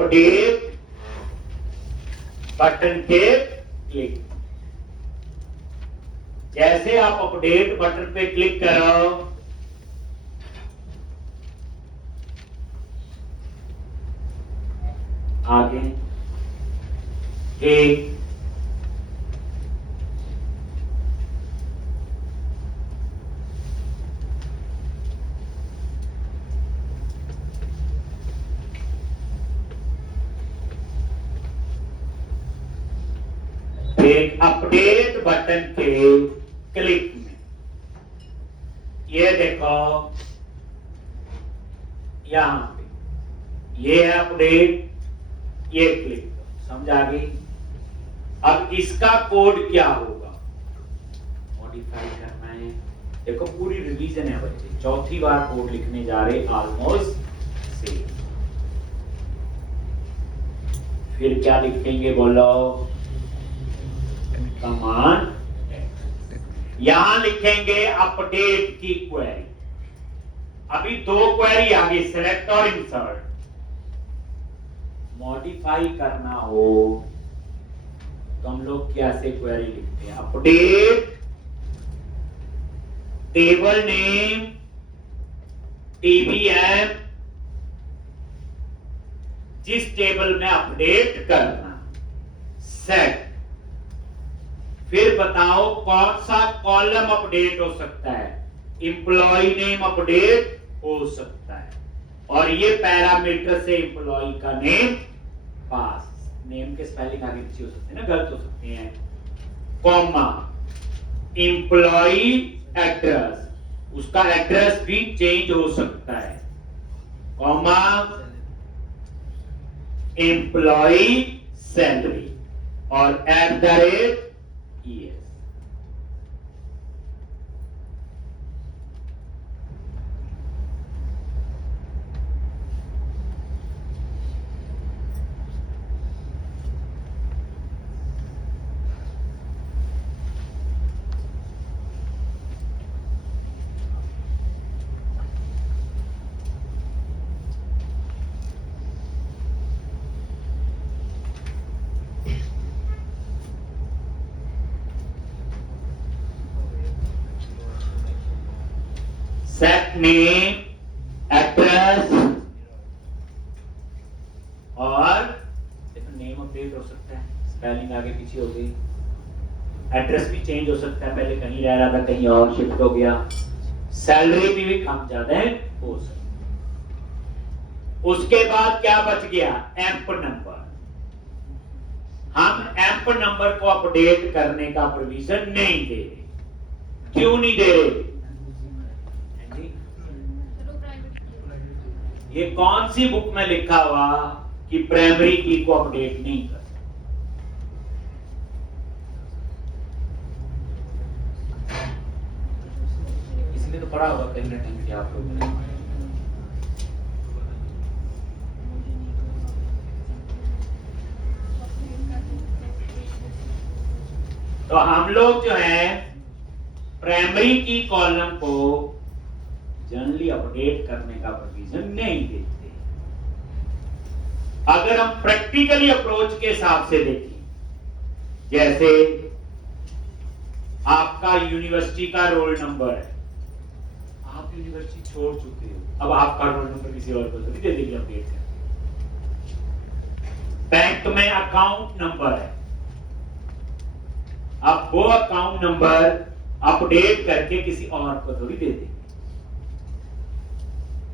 Update button के click. जैसे आप अपडेट बटन पे क्लिक करो, आगे एक अपडेट बटन के क्लिक में ये देखो, यहां पे ये है अपडेट, ये क्लिक समझ आ गई। अब इसका कोड क्या होगा, मॉडिफाई करना है। देखो पूरी रिवीजन है बच्चे, चौथी बार कोड लिखने जा रहे, ऑलमोस्ट सेम। फिर क्या लिखेंगे बोलो, कमांड, यहां लिखेंगे अपडेट की क्वेरी। अभी दो क्वेरी आ गई, सेलेक्ट और इंसर्ट। मॉडिफाई करना हो तो हम लोग कैसे क्वेरी लिखते हैं, अपडेट टेबल नेम टीबीएम, जिस टेबल में अपडेट करना, सेट। फिर बताओ कौन सा कॉलम अपडेट हो सकता है, एम्प्लॉय नेम अपडेट हो सकता है, और ये पैरामीटर से एम्प्लॉय का नेम पास। नेम के स्पेलिंग आगे पीछे हो सकते हैं ना, गलत हो सकते हैं। कॉमा एम्प्लॉय एड्रेस, उसका एड्रेस भी चेंज हो सकता है। कॉमा एम्प्लॉय सैलरी और eight the rate ES। Set name address, और देखो नेम अपडेट हो सकता है, स्पेलिंग आगे पीछे हो गई। एड्रेस भी चेंज हो सकता है, पहले कहीं रह रहा था कहीं और शिफ्ट हो गया। सैलरी भी कम ज्यादा हो सकता है। उसके बाद क्या बच गया, एम्प नंबर। हम एम्प नंबर को अपडेट करने का प्रोविजन नहीं दे रहे। क्यों नहीं दे रहे, ये कौन सी बुक में लिखा हुआ कि प्राइमरी की को अपडेट नहीं कर सकते? इसलिए तो पढ़ा होगा कहीं ना कहीं कि आप लोगों ने। तो हम लोग जो है प्राइमरी की कॉलम को जनरली अपडेट करने का प्रोविजन नहीं देते। अगर हम प्रैक्टिकली अप्रोच के हिसाब से देखें, जैसे आपका यूनिवर्सिटी का रोल नंबर है, आप यूनिवर्सिटी छोड़ चुके हो, अब आपका रोल नंबर किसी और को थोड़ी दे देंगे अपडेट कर। बैंक में अकाउंट नंबर है, आप वो अकाउंट नंबर अपडेट करके किसी और को थोड़ी दे देंगे,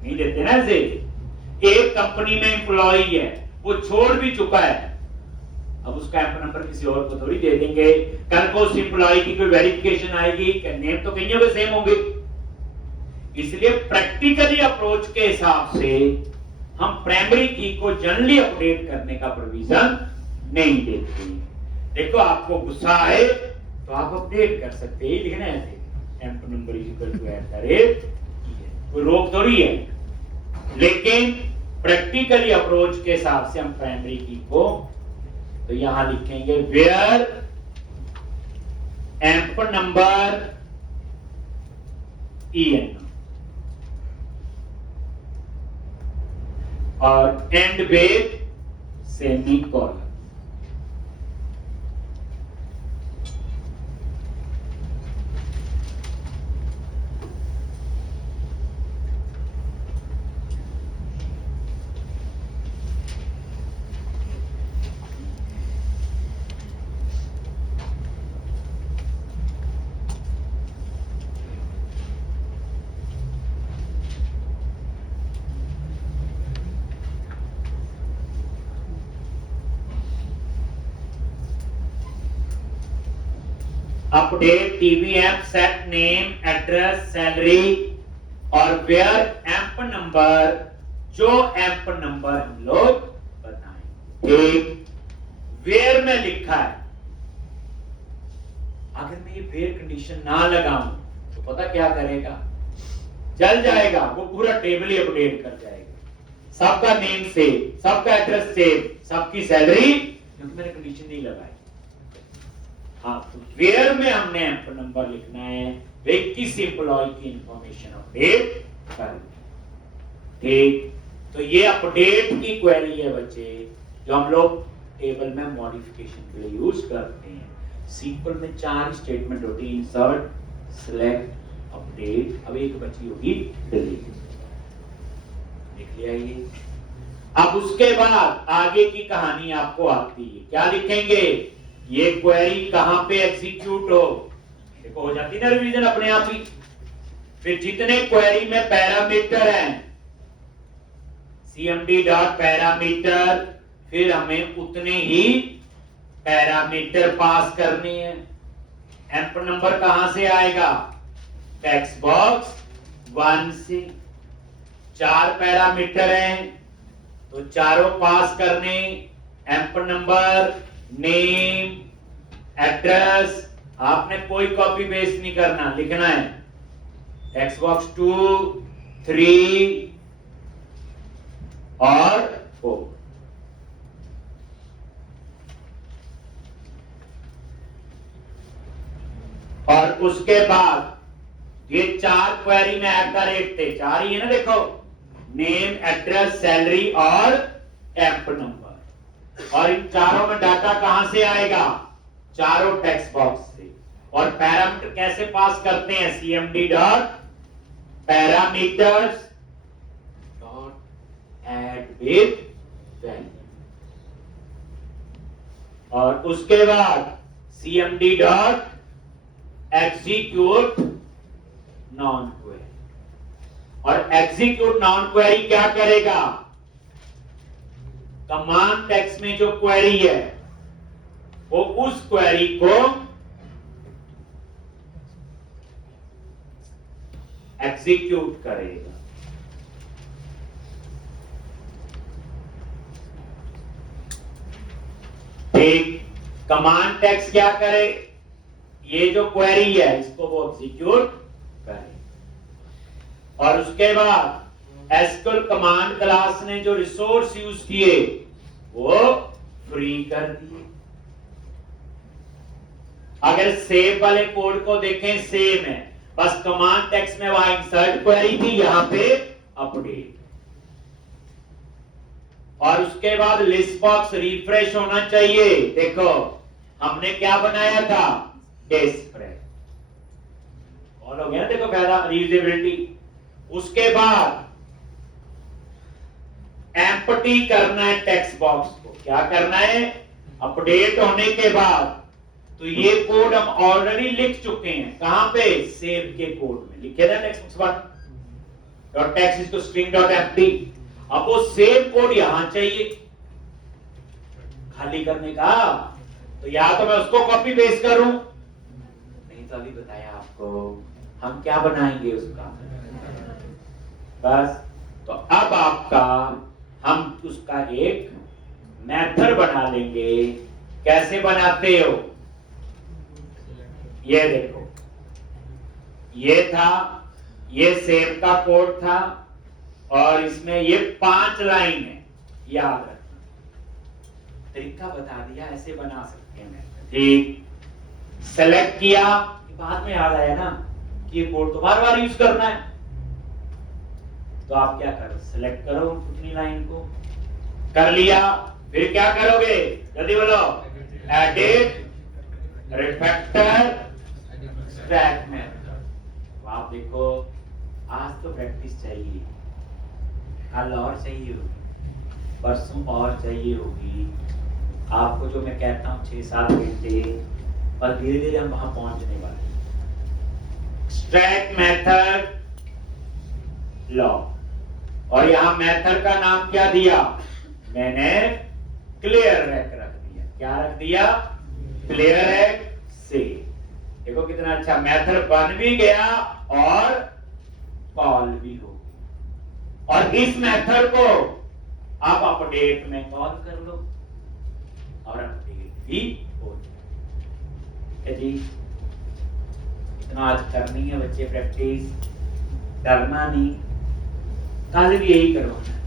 नहीं देते ना। ऐसे एक कंपनी में एम्प्लॉय है, वो छोड़ भी चुका है, अब उसका एम्प नंबर किसी और को थोड़ी दे देंगे। कल को उस एम्प्लॉय की कोई वेरिफिकेशन आएगी, नेम तो कहीं के सेम होंगे। इसलिए प्रैक्टिकली अप्रोच के हिसाब से हम प्राइमरी की को जनरली अपडेट करने का प्रोविजन नहीं देते। देखो आपको गुस्सा आए तो आप अपडेट कर सकते हैं, लिखना है ऐसे, एम्प number equal to at the rate, कोई रोक थोड़ी है। लेकिन प्रैक्टिकली अप्रोच के हिसाब से हम प्राइमरी की को तो यहां लिखेंगे वेयर एम्प नंबर EN और and with semicolon. Update TVM set name address salary और वेयर एम्प नंबर, जो एम्प नंबर हम लोग बताएं। एक वेयर में लिखा है, अगर मैं ये वेयर कंडीशन ना लगाऊं तो पता क्या करेगा, जल जाएगा, वो पूरा टेबल ही अपडेट कर जाएगा। सबका नेम सेव, सबका एड्रेस सेव, सबकी सैलरी, क्योंकि मैंने कंडीशन नहीं लगाई। हाँ, तो वेयर में हमने एम्प नंबर लिखना है, वे किस एम्प्लॉय की इंफॉर्मेशन अपडेट कर। ठीक, तो ये अपडेट की क्वेरी है बच्चे, जो हम लोग टेबल में मॉडिफिकेशन के लिए यूज करते हैं। सिंपल में 4 स्टेटमेंट होती है, इंसर्ट, सिलेक्ट, अपडेट, अब एक बची होगी डिलीट। लिख लिया ये। अब उसके बाद आगे की कहानी आपको आती है, क्या लिखेंगे, ये क्वेरी कहां पे एग्जीक्यूट हो, देखो हो जाती ना रिवीजन अपने आप ही। फिर जितने क्वेरी में पैरामीटर हैं, cmd डॉट पैरामीटर, फिर हमें उतने ही पैरामीटर पास करने हैं। एम्प नंबर कहां से आएगा, टेक्स्ट बॉक्स 1 से। 4 पैरामीटर हैं तो चारों पास करने, एम्प नंबर, नेम, एड्रेस, आपने कोई कॉपी पेस्ट नहीं करना, लिखना है टेक्स्ट बॉक्स 2, 3 और 4। और उसके बाद ये 4 क्वेरी में एट द रेट थे, 4 ही है ना, देखो नेम, एड्रेस, सैलरी और एम्प नंबर। और इन चारों में डाटा कहां से आएगा, चारों टेक्स्ट बॉक्स से। और पैरामीटर कैसे पास करते हैं, cmd dot parameters dot add with value. और उसके बाद cmd dot execute non query. और एग्जीक्यूट नॉन क्वेरी क्या करेगा, कमांड टेक्स्ट में जो क्वेरी है वो उस क्वेरी को एग्जीक्यूट करेगा। ठीक, कमांड टेक्स्ट क्या करे, ये जो क्वेरी है इसको वो एग्जीक्यूट करे। और उसके बाद एसक्यूएल कमांड क्लास ने जो रिसोर्स यूज किए वो फ्री कर दिए। अगर सेव वाले कोड को देखें, सेम है, बस कमांड टेक्स्ट में वहां इंसर्ट क्वेरी थी, यहां पे अपडेट। और उसके बाद लिस्ट बॉक्स रिफ्रेश होना चाहिए। देखो हमने क्या बनाया था, डेस्परेट, और हो गया ना, देखो फायदा रीयूजेबिलिटी। उसके बाद एम्प्टी करना है टेक्स्ट बॉक्स को, क्या करना है, अपडेट होने के बाद। तो ये कोड हम ऑलरेडी लिख चुके हैं, कहां पे, सेव के कोड में लिखे था टेक्स्ट बॉक्स पर डॉट टेक्स्ट इसको स्ट्रिंग डॉट एम्प्टी। अब वो सेव कोड यहां चाहिए खाली करने का, तो या तो मैं उसको कॉपी पेस्ट करूं, नहीं तो अभी बताया आपको हम क्या बनाएंगे उसका, बस। तो अब आपका हम उसका एक मेथड बना लेंगे। कैसे बनाते हो, ये देखो, ये था, ये सेव का कोड था, और इसमें ये 5 लाइन है, याद रखना, तरीका बता दिया, ऐसे बना सकते हैं मेथड। ठीक, सेलेक्ट किया, बाद में याद आया ना कि ये कोड तो बार बार यूज करना है, तो आप क्या करो, सिलेक्ट करो उतनी लाइन को, कर लिया, फिर क्या करोगे, जल्दी बोलो, एडिट, रिफैक्टर, स्टैक मेथड। आप देखो, आज तो प्रैक्टिस चाहिए, कल और चाहिए होगी, परसों और चाहिए होगी। आपको जो मैं कहता हूँ 6-7 घंटे, पर धीरे धीरे हम वहां पहुंचने वाले। स्टैक मेथड, लॉ, और यहां मेथड का नाम क्या दिया मैंने, क्लियर रैक रख दिया। क्या रख दिया, क्लियर रैक से। देखो कितना अच्छा, मेथड बन भी गया और कॉल भी हो गई। और इस मेथड को आप अपडेट में कॉल कर लो और अपडेट भी हो जाए जी। इतना आज करनी है बच्चे प्रैक्टिस, डरना नहीं। कल भी यही करवाना है,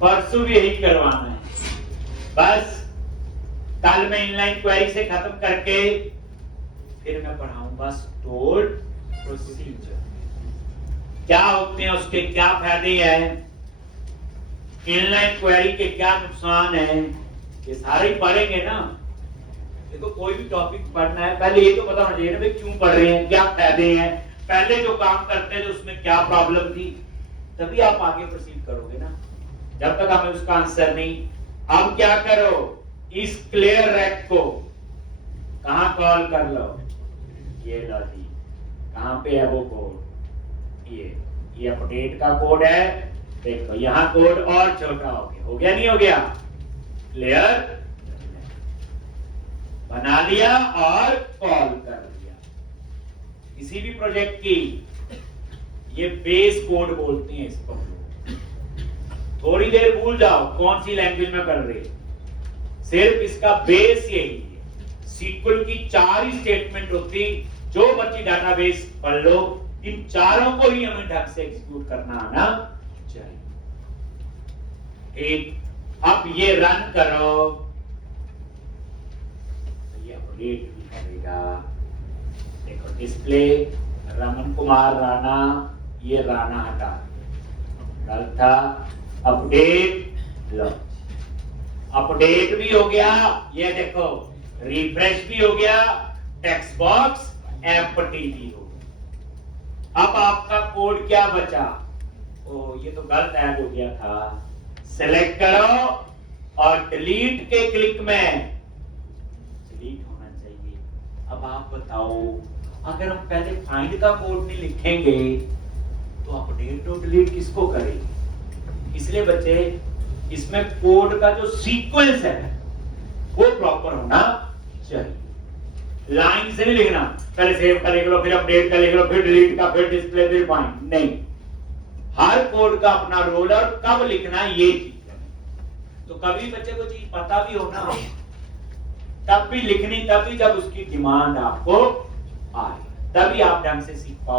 परसों भी यही करवाना है। बस कल मैं इनलाइन क्वेरी से खत्म करके फिर मैं पढ़ाऊंगा स्टोर्ड प्रोसीजर। क्या होते हैं, उसके क्या फायदे हैं, इनलाइन क्वेरी के क्या नुकसान है, ये सारे ही पढ़ेंगे ना। देखो कोई भी टॉपिक पढ़ना है, पहले ये तो पता होना चाहिए ना भाई क्यों पढ़ रहे हैं, क्या फायदे हैं, पहले जो काम करते हैं तो उसमें क्या प्रॉब्लम थी, तभी आप आगे प्रोसीड करोगे ना। जब तक हमें उसका आंसर नहीं। अब क्या करो, इस क्लियर रैक को कहां कॉल कर लो, ये लो जी, कहां पे है वो कोड, ये अपडेट का कोड है। देखो यहां कोड और छोटा हो गया नहीं हो गया, क्लियर बना लिया और कॉल कर दिया। किसी भी प्रोजेक्ट की ये बेस कोड बोलते हैं इसको। थोड़ी देर भूल जाओ कौन सी लैंग्वेज में कर रहे हैं, सिर्फ इसका बेस यही है। सीक्वल की 4 ही स्टेटमेंट होती, जो बच्ची डाटाबेस पढ़ लो, इन चारों को ही हमें ढंग से एग्जीक्यूट करना आना चाहिए। ठीक, अब ये रन करो, ये अपडेट भी करेगा। देखो डिस्प्ले रमन कुमार राणा, ये राणा हटा, गलत था, अपडेट लो, अपडेट भी हो गया। ये देखो रिफ्रेश भी हो गया, टेक्स्ट बॉक्स एम्प्टी भी हो गया। अब आपका कोड क्या बचा, ओ ये तो गलत ऐड हो गया था, सेलेक्ट करो और डिलीट के क्लिक में डिलीट होना चाहिए। अब आप बताओ, अगर हम पहले फाइंड का कोड नहीं लिखेंगे तो अपडेट और डिलीट किसको करेंगे। इसलिए बच्चे इसमें कोड का जो सीक्वेंस है वो प्रॉपर होना चाहिए। लाइन से नहीं लिखना, पहले सेव का लिख लो, फिर अपडेट का लिख लो, फिर डिलीट का, फिर डिस्प्ले, फिर फाइंड, नहीं। हर कोड का अपना रोल और कब लिखना ये चीज है। तो कभी बच्चे को चीज पता भी होना, तब भी लिखनी, तभी जब उसकी डिमांड आपको आए, तभी आप ढंग से सीख पाओ।